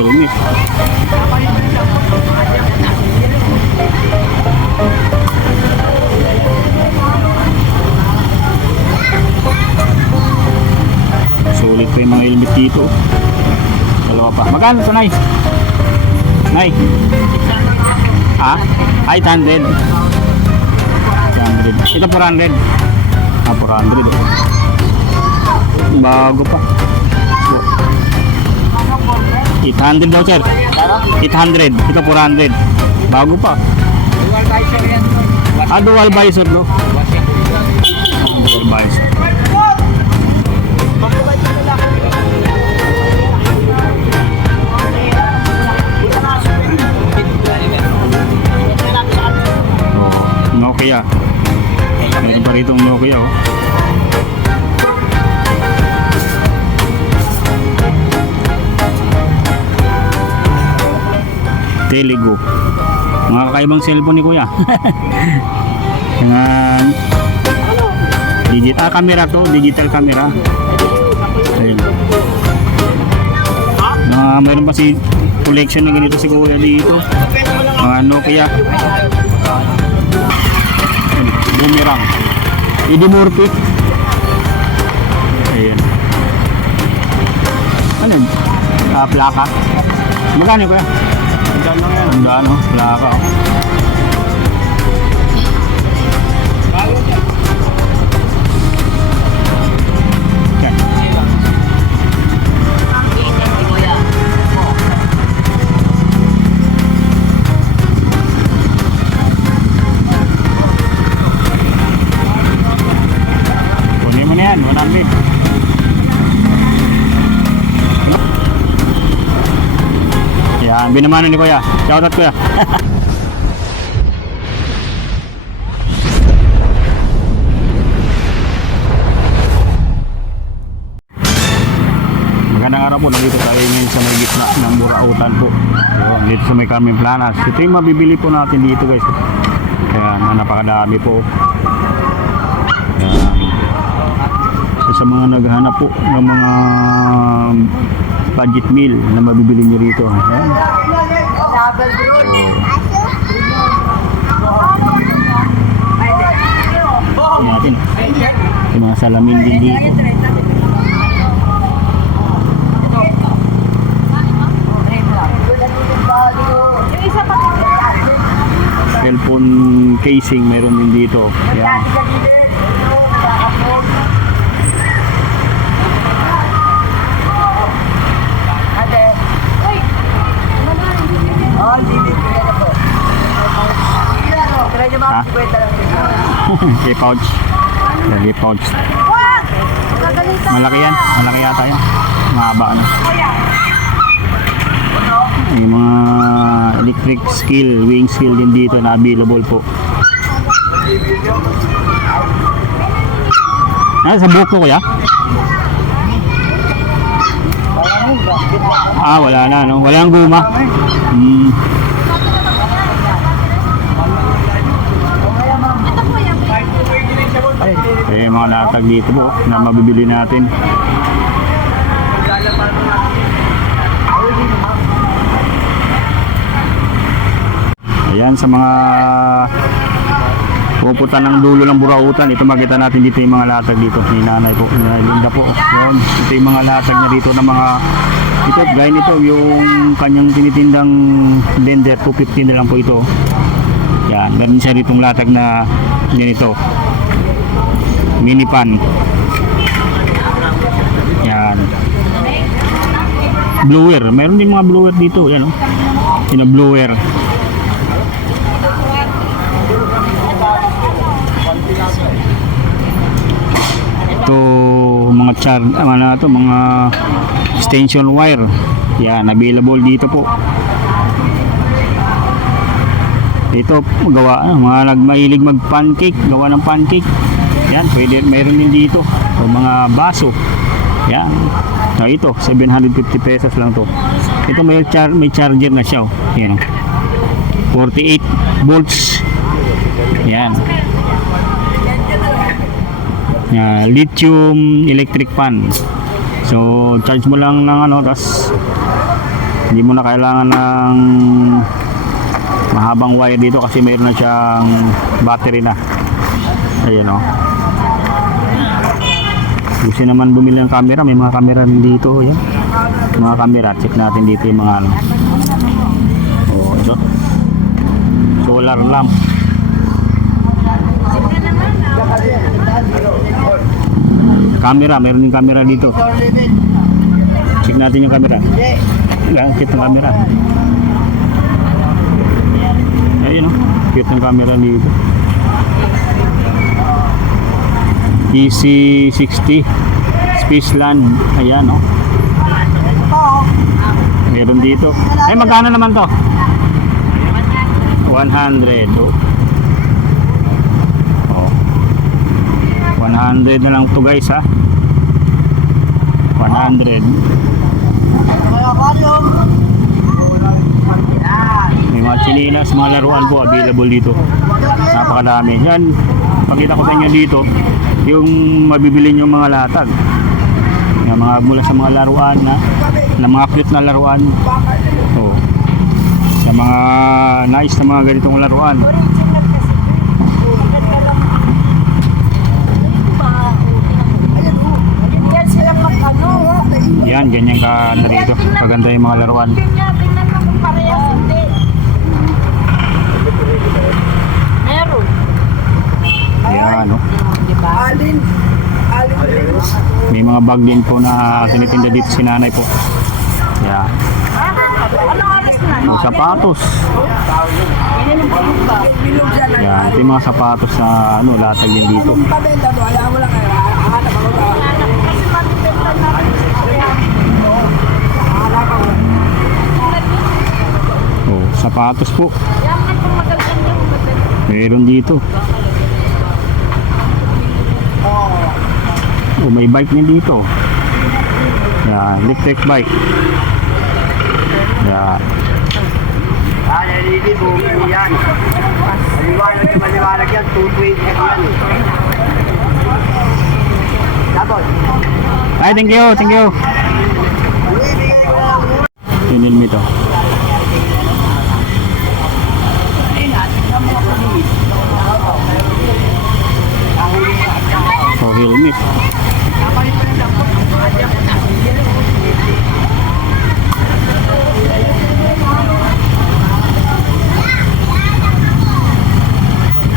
Rumi. Sulit pa yung mga helmet dito. Dalawa pa. Magkano ito, Nay? Nay? Ah? 800. 800. Ito 400. Ah, 400. Bago pa. 800 daw, sir. 800. Ito 400. Bago pa. Dual visor yan. Ah, dual visor, no? Dual visor. Nokia. Meron pa rito Nokia, oh. Telego. Mga kakaibang cellphone ni Kuya. Yan. Digital camera to, digital camera. Ayun. Mayroon pa si collection na ganito si Kuya dito. Mga Nokia. Boomerang. Idimorphic. Ayan. Ano yun? Plaka. Magkano, Kuya? Diyan lang yan. Ang daan, oh. Plaka, oh. Yan. Kunin mo na yan, 100. Yan, binamano ni Kuya. Shoutout, Kuya. Magandang araw po. Nandito tayo ngayon sa may gitna ng Burautan po. So, dito sa may Carmen Planas. Ito yung mabibili po natin dito, guys. Kaya napakadami po. Yan. So, sa mga naghahanap po ng mga budget meal na mabibili nyo rito. Ayan. Ayan natin. Yung mga salamin din dito. Cellphone casing meron din dito. Ayan. Kay pouch. Kay pouch. Malaki yan. Malaki yata yan. Mahaba na. May mga electric skill, wing skill din dito na available po. Sa buhok ko, Kuya? Ah, wala na, no? Wala ang guma. Eh, mga latag dito po na mabibili natin. Ayan, sa mga pupunta ng dulo ng Burautan, ito makita natin dito yung mga latag dito ni nanay po, ni Linda po. Yun, ito yung mga latag na dito ng mga ito, gaya nito yung kanyang tinitindang blender, 250 na lang po ito. Yan, meron siya ditong latag na ganito, mini pan. Yan, blower, meron din mga blower dito. Yan, oh, blower. Ito mga mga extension wire. Yan, available dito po. Dito gawa mga nagmahilig mag pancake, gawa ng pancake. Yan, pwede, meron din dito. O mga baso. Yan. So, ito 750 pesos lang to. Ito may charger na siya, oh. Yan, 48 volts. Yan. Lithium electric fan. So charge mo lang ng ano, tas Hindi mo na kailangan ng mahabang wire dito kasi mayroon na siyang battery na. Ayun o. Gusto naman bumili ng camera, may mga camera rin dito. Yan. Mga camera, check natin dito yung mga ano. Oh, ito. Solar lamp. Camera, mayroon din camera dito. Check natin yung camera. Yan, cute ng camera. Ayun o, cute ng camera dito. EC60 Spaceland. Ayan o. Meron dito. Ay, magkano naman to? 100. Oh. 100 na lang to guys ha. 100. May mga chinilas, mga laruan po available dito. Napakadami. Yan, pakita ko sa inyo dito yung mabibili nyo mga latag. Yung mga mula sa mga laruan na mga cute na laruan. Oh. Sa mga nice na mga ganitong laruan. Yan, ganyan ka na rito. Paganda yung mga laruan. Tingnan mo kung parehas hindi. Meron. Ayan, no? Diba? May mga bag din po na tinitinda dito si nanay po. Yan. Ano oras na? O, sapatos. Yan, ito yung mga sapatos na ano, latag din dito. Kasi mabibenta na. O, sapatos po. Yan nga kung magaganda yung mabibenta. Meron dito. O, may bike din dito. Yan, electric bike. Yan. LED boom yan. Maliwanag yan, 220 yan. Tapos, Ay, thank you, thank you. Tinil mo ito. So, helmet.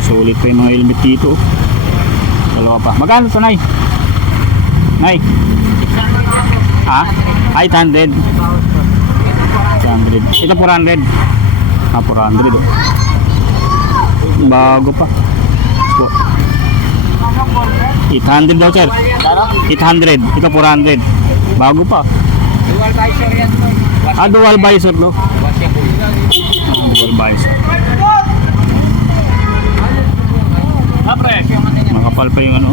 Sulit pa yung mga helmet dito. Dalawa pa. Magkano ito, Nay? Nay? Ah? Ay, 800. 800. Ito 400. Ah, 400. Oh. Bago pa. So, 800 daw, sir. 800. Ito 400. Bago pa. dual visor yan. Ah, dual visor, no? Wasya po. Ah, dual visor. Makapal pa yung ano.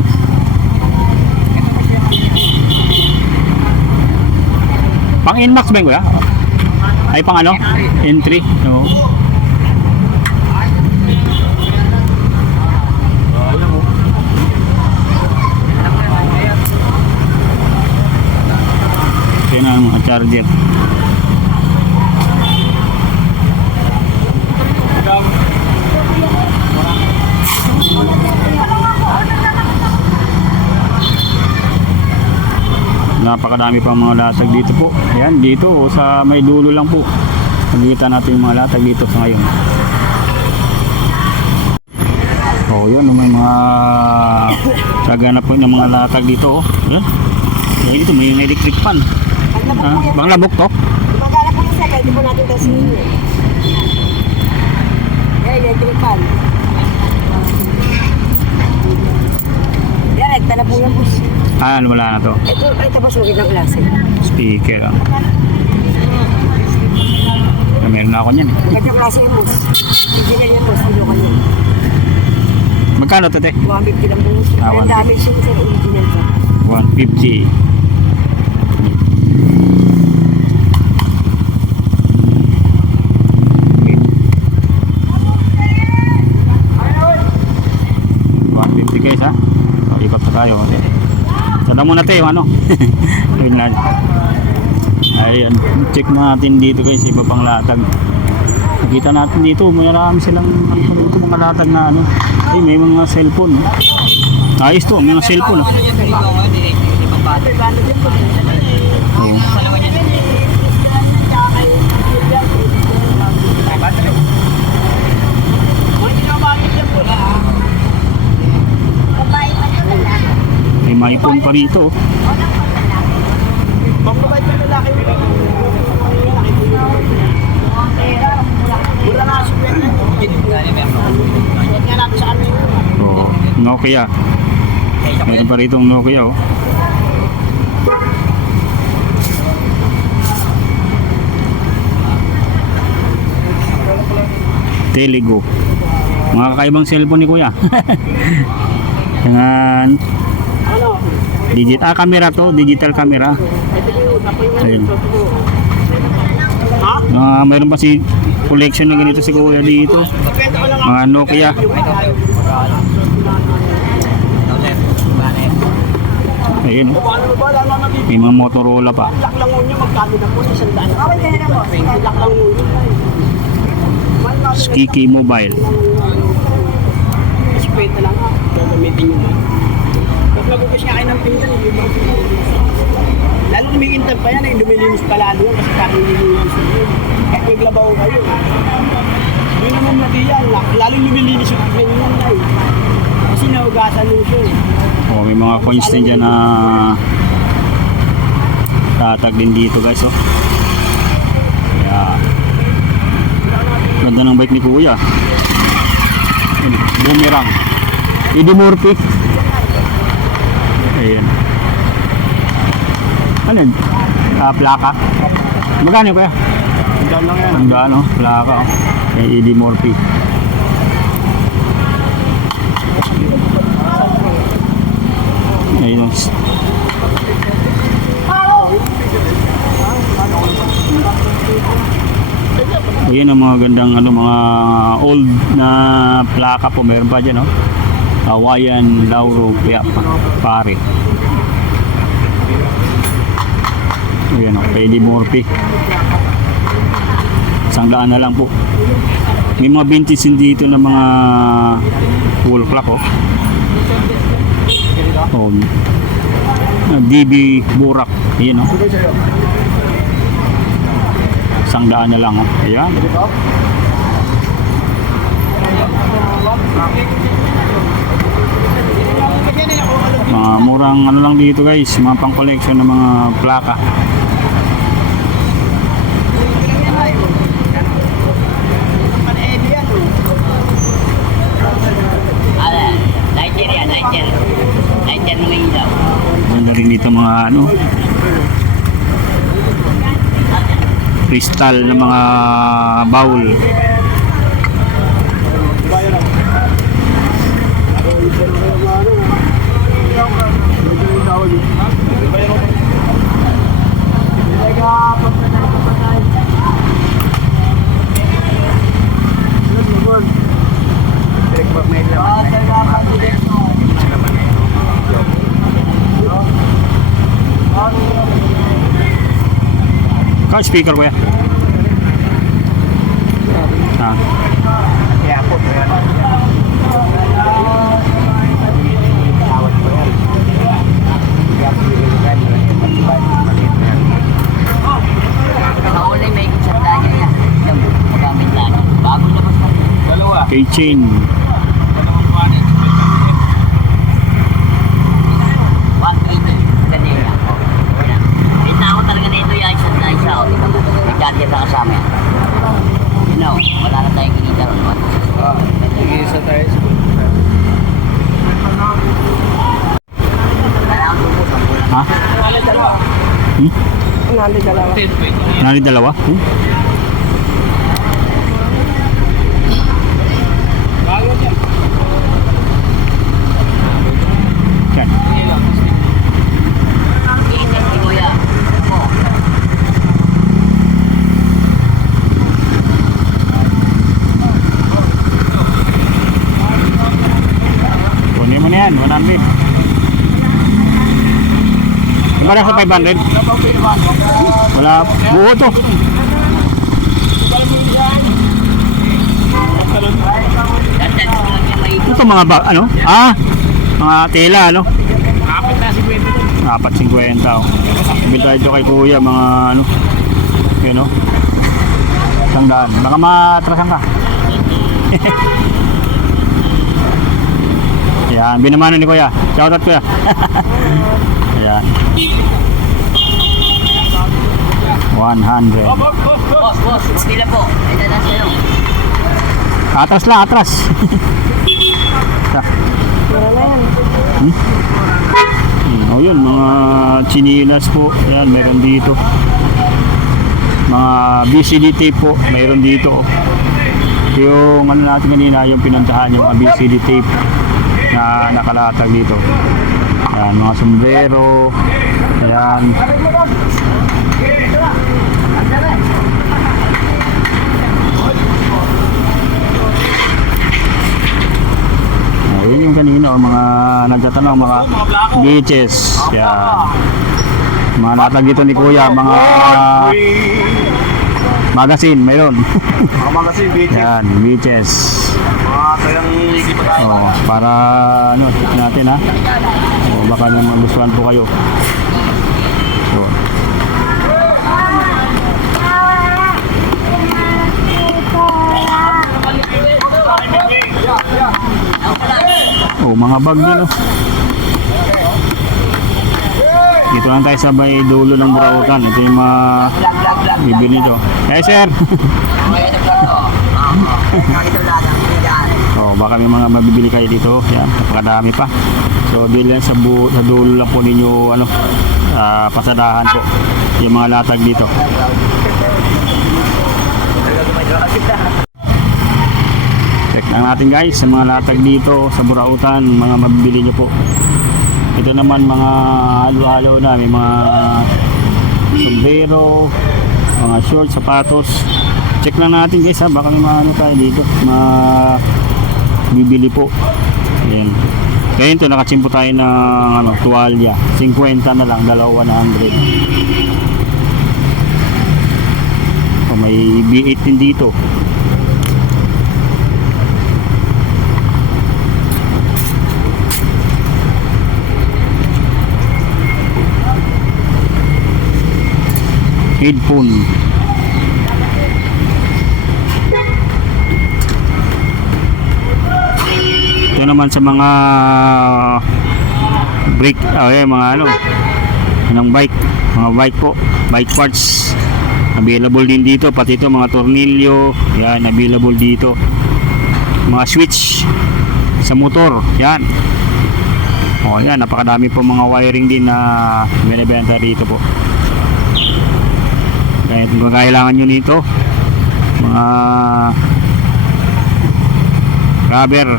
Pang Inmax ba yung kuya? Ay, pang ano? Entry. No. Yan ang charger. Napakadami pang mga latag dito po. Ayan, dito sa may dulo lang po. Nakikita natin yung mga latag dito sa ngayon. Oh, yun, may mga saganap po ng mga latag dito. Oh. Ayan. Ayan, dito may electric fan. Bang labok to? Magkala po yung sakay, di po natin kasi yun. Yan, electric fan. Yan, nagtala po yung bus. Ah, wala na to. Ito, ay tabasugin ng klase. Speaker. Ah. Meron na ako niyan. Magandang klase yung bus. Original yung bus, bilo ka yun. Magkano to, te? 150 lang bus. Ah, Ang damage yun sa original ka. 150. Guys ha, so, ipat na tayo. Sana muna tayo ano. Ayun lang. Ayan, check natin dito guys, iba pang latag. Nakita natin dito, marami silang mga latag na ano. Ay, may mga cellphone. Ayos to, may mga cellphone. Ano yan, pero ikaw nga, hindi pang bata. Oo. Sa naman yan. Ay, bata rin. May mga iPhone pa rito. Pagpapayad pa lalaki. Mura na kasi pwede. Nga natin sa amin. Oo, Nokia. Meron pa rito Nokia oh. Telego. Mga kakaibang cellphone ni Kuya. Dengan camera to, digital camera. Ayun. Mayroon pa si collection na ganito si Kuya dito. Mga Nokia. Ayun. May mga Motorola pa. Lak lang mo niya, magkano na po, 100. Lak lang mo Skiki Mobile. Spray lang ha. Gagamitin nyo na. Pag magugas nga kayo ng pinggan, lalo lumigintab pa yan, lumilinis pa lalo yan kasi parang nililinis yun. Kahit maglabaw kayo. Yun naman mati yan, lalo lumilinis yung pinggan yun na eh. Kasi naugasan mo siya eh. Oh, may mga coins din dyan na tatag din dito guys oh. Yeah. Ganda ng bike ni Kuya. Boomerang. Eddie Murphy. Ayan. Ano yun? Plaka. Magkano yun Kuya? Hanggang lang yan. Ang oh, plaka oh. Kay Eddie Murphy. Ayun. Ayan ang mga gandang ano, mga old na plaka po. Meron pa dyan, no? Hawaiian Lauro Pare. Ayan, no? Eddie Murphy. 100 na lang po. May mga vintage din dito na mga full clock, oh. Oh. DB Burak. Ayan, no? 100 na lang, oh. Ayan. Mga murang ano lang dito guys, mga pang collection ng mga plaka. Lighter ng ilaw. Ganda rin dito mga ano, kristal na mga bowl. Kau speaker ko ya? Ah. Kaya po, awat po yan. Kaya po biniligan, maliit na yan. Sa uli, may sanda niya yan. Yung magamit lang. Bagong labas na. Dalawa. Keychain. Kasama yan. You know, wala na tayong kinita ron. Nag-iisa tayo sa Ha? Hmm? dalawa. Nari dalawa? Hmm? Yan. Kunin mo na yan, 100. Parang sa 500. Wala, buo to. Ito mga ano? Mga tela, ano? Apat na 50 4.50 oh. Bill tayo dito kay kuya, mga ano? Yun, no? Tandaan. Baka matrasan ka. Ayan, binamano ni kuya. Shoutout kuya. Ayan. 100. Boss, pila po. Ito na sa'yo. Atras lang, atras. Oh, yun, mga chinilas po. Ayan, meron dito. Mga BCD tape po, meron dito. Yung ano natin kanina, yung pinuntahan, yung mga BCD tape na nakalatag dito. Ayan, mga sombrero. Ayan. Ayun yung kanina, mga nagtatanong, mga beaches. Yan. Mga natag dito ni kuya, mga magazine, mayroon. Mga magasin, beach. Yan, beaches. Mga kayang ikipagkain. Oh, para ano, check natin ha. Oh, baka nang magustuhan po kayo. So. Oh, mga bag din oh. Dito lang tayo sa may dulo ng Burautan. Ito yung mga bibili nito. Hey sir! So baka may mga mabibili kayo dito. Yan, napakadami pa. So dito lang sa dulo lang po ninyo ano, pasadahan po yung mga latag dito. Check lang natin guys sa mga latag dito sa Burautan, mga mabibili nyo po. Ito naman mga halo-halo na, may mga sombrero, mga shorts, sapatos. Check lang natin guys ha, baka may mga ano tayo dito, bibili po. Ayan. Kaya ito, nakachimpo tayo ng ano, tuwalya. 50 na lang, dalawa 100. So, may B8 din dito. Headphone. Ito naman sa mga brake, mga ano, ng bike, mga bike po, bike parts. Available din dito, pati ito mga tornilyo, yan, available dito. Mga switch sa motor, yan. O yan, napakadami po mga wiring din na binibenta dito po. Kaya kung kailangan nyo nito, mga rubber,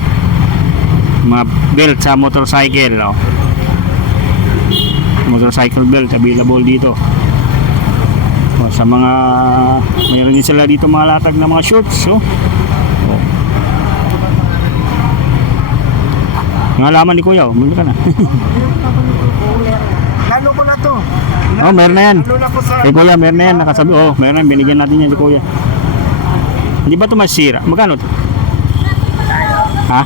mga belt sa motorcycle, no? Motorcycle belt available dito. O, sa mga mayroon din sila dito mga latag na mga shorts, so. O. Ang alaman ni kuya, muli ka na. Lalo ko na to. Oh, meron na yan. Lalo na ko sa... Eh kuya, meron na yan. Nakasabi, oh, meron. Binigyan natin yan si kuya. Hindi ba ito masira? Magkano ito? Ha?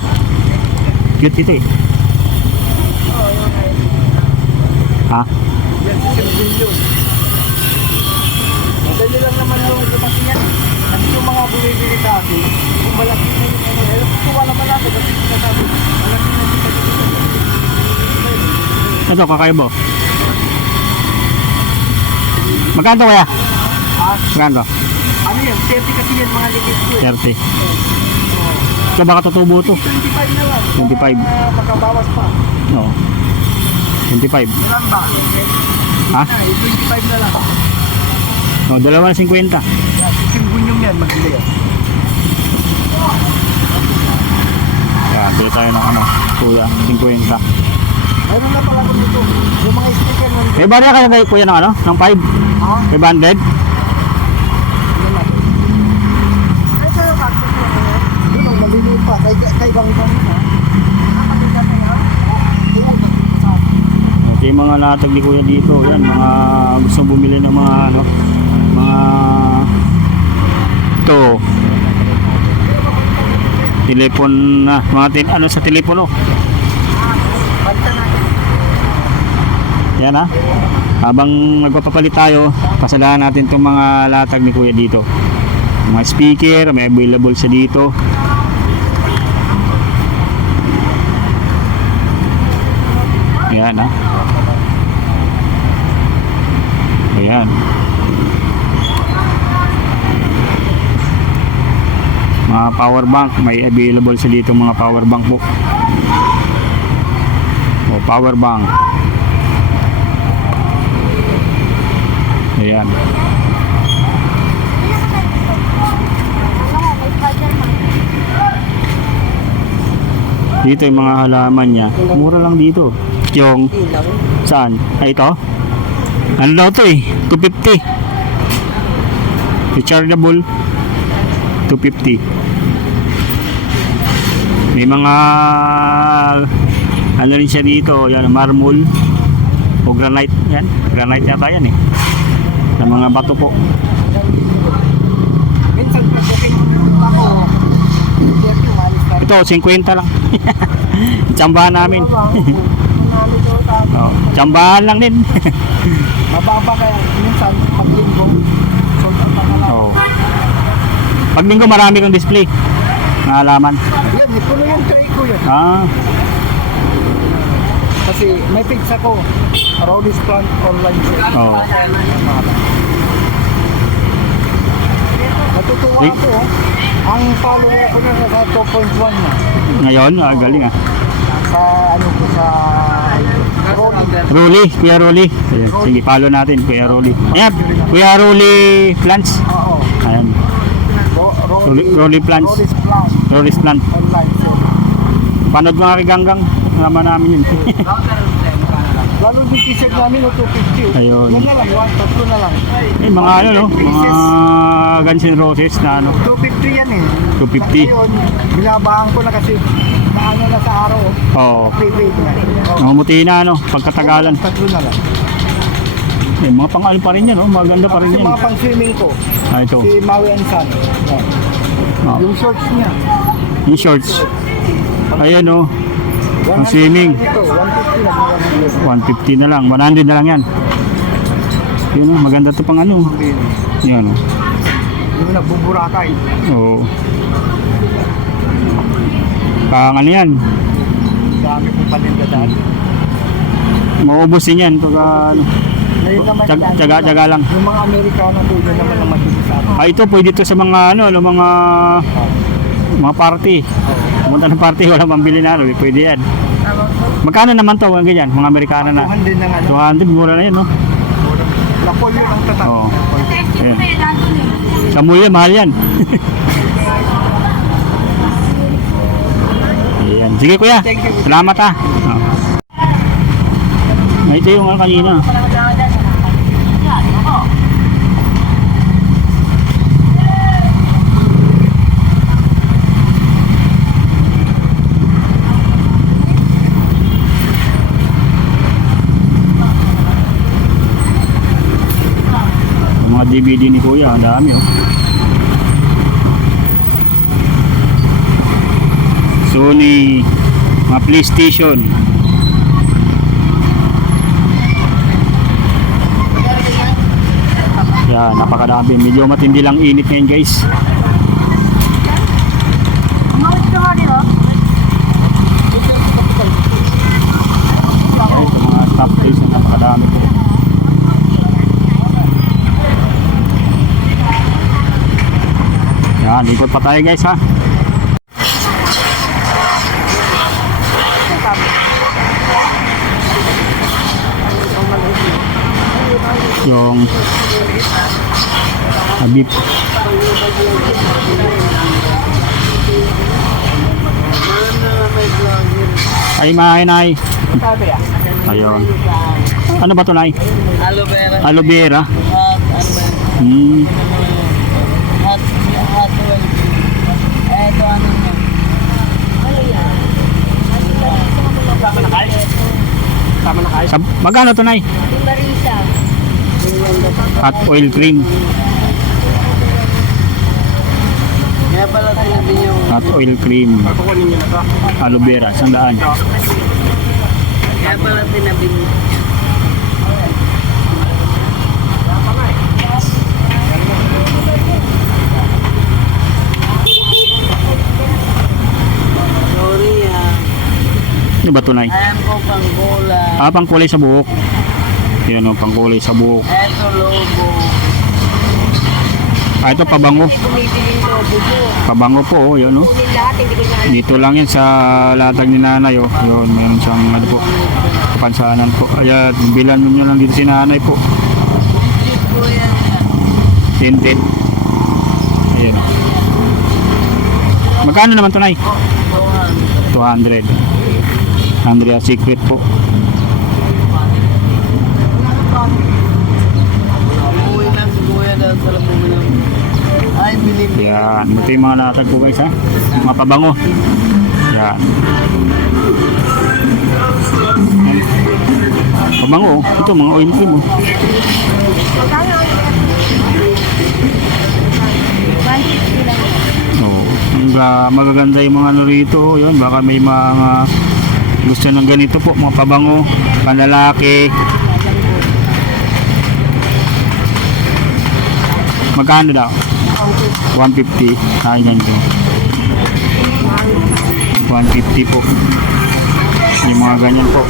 Cute ito eh. Ha? Yan, 6 billion. Madali lang naman yung lumaki yan. Kasi yung mga bumibili sa akin, kung malaki na yung ano, kung wala malaki, kasi sinasabi, malaki na yung Ito, kakaibo. Magkano to, kuya? Magkano to? ano yan, 30 kasi yan mga likit ko eh. 30. Ito baka tutubo to. 25 na lang. 25. Pagkabawas pa. Oo. 25. Ilan ba? Ha? Ay, 25 na lang. Oh, dalawa na 50. Yan, sisimbun yan, magbili yan. Kaya, bili tayo ng ano, kuya, 50. Mayroon na pala kung dito. Yung mga sticker ng... May barya kayo kay kuya ng ano? Ng 5? Ha? 500? Ay, sa'yo, cactus mo. Yun, ang maliliit pa. Kay Bang Bang. Ha? Kapatid na yan. Ito yung mga mga latag ni Kuya dito. Yan, mga gusto bumili ng mga ano, mga ito. Telepon na, mga ano sa telepono. Yan ha. Habang nagpapapalit tayo, pasalahan natin itong mga latag ni Kuya dito. Mga speaker, may available sa dito. Ayan ha. Ayan. Mga power bank, may available sa dito mga power bank po. O power bank. Ayan. Dito yung mga halaman niya. Mura lang dito. Yung saan? Ay ito? Ano daw to eh? 250. Rechargeable. 250. May mga ano rin siya dito. Yan, marble o granite. Yan. Granite yata yan eh. Sa mga bato po. Minsan pag-booking ako, Ito, 50 lang. Tsambahan namin. Oh, tsambahan lang din. mababa kaya minsan pag-linggo, sold out ang halaman. Oh. Pag linggo marami kang display. Ng halaman. Yan, puno yung tray ko yun. Ah, Kasi may page ako, Rowdy's Plant Online Sale. oh. Natutuwa Di- ako, ang follower ko na nasa 2.1 na. Ngayon, galing ah. Sa ano ko, sa Rolly. Rolly, Kuya Rolly. Ayan, sige, follow natin, Kuya Rolly. Ayan, Kuya Rolly Plants. Oo. Ayan, Rolly Plants. Rowdy's Plant Rolly's Plant. Online Sale. Panood mga kiganggang. Naman namin yun. Lalo yung t-shirt namin, 250. Ayun. Yan na lang, 1, 3 na lang. Eh, mga ano, no? Mga Guns N' Roses na ano. 250 yan eh. 250. Ngayon, binabahan ko na kasi naano na sa araw. Oo. Prepaid na. Namumuti na, ano? Pagkatagalan. 3 na lang. Eh, mga pang ano pa rin yan, no? Maganda pa rin Kasi yan. mga pang swimming ko, Ah, ito. si Maui and Son. Oh. Yung shorts niya. Yung shorts. Ayan, no? Ang 100 swimming. Ito, 150 lang. 150 na lang. 100 na lang yan. Yun, no? Maganda to pang ano. Yan, no? Yung nagbuburakay. Oo. Pang ano yan? Dami kong paninda dahil. Maubos din yan. Pag ano. Ngayon naman yan. Tsaga lang. Yung mga Amerikano po, yun naman ang matilis sa akin. Ah, ito pwede to sa mga ano, mga party. Pumunta ng party, wala pambili na, no? Pwede yan. Magkano naman to, ganyan, mga Amerikano na? 200 na nga lang. 200, mura na yan, no? Lapol yun ang tatak. Oo. Ayan. Sa Muya, mahal yan. Ayan. Sige kuya, salamat ha. Oh. Ito yung ano kanina. Mga DVD ni Kuya, ang dami oh. Sony, mga PlayStation. Yan, napakadami. Medyo matindi lang init ngayon guys. Ito mga top place na napakadami po. Yan, ikot pa tayo guys ha. Yung Habib. Ay, Nay. Sabi ah. Ayun. Ano ba ito, Nay? Aloe vera. Aloe vera. At ano ba yun? Hmm. Hot oil. Eto ano mo. Sama na kayo. Magkano to, Nay? Yung Marisa. Hot oil cream. Kaya pala tinabi niyo. Hot oil cream. Kukunin niyo na to. Aloe vera, 100. Kaya pala tinabi niyo. Sorry Ano ba to, Nay? Ayan po pang gulay. Pangkulay sa buhok. Yan o, pangkulay sa buhok. Eto lobo. Ito pabango. Bumibili yung lobo po. Pabango po, oh, yun o. Kunin lahat, hindi ko na Dito lang yan sa latag ni nanay, oh. Yun, meron siyang ano po, kapansanan po. Kaya bilan nyo lang dito si nanay po. Cute po yan. Tinted. Ayan. Magkano naman to, Nay? 200. Andrea Secret po. Umuwi na si Kuya daw sa bumili. Ay, binibili. Yan. Ito yung mga latag po guys, ha? Mga pabango. Yan. Yan. Pabango, oh. Ito mga oil cream, oh. Magaganda yung mga ano rito, yun, baka may mga gusto ng ganito po, mga pabango, panlalaki. Magkano daw? 150. Ay, ganito. 150 po. Yung mga ganyan po.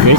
Okay.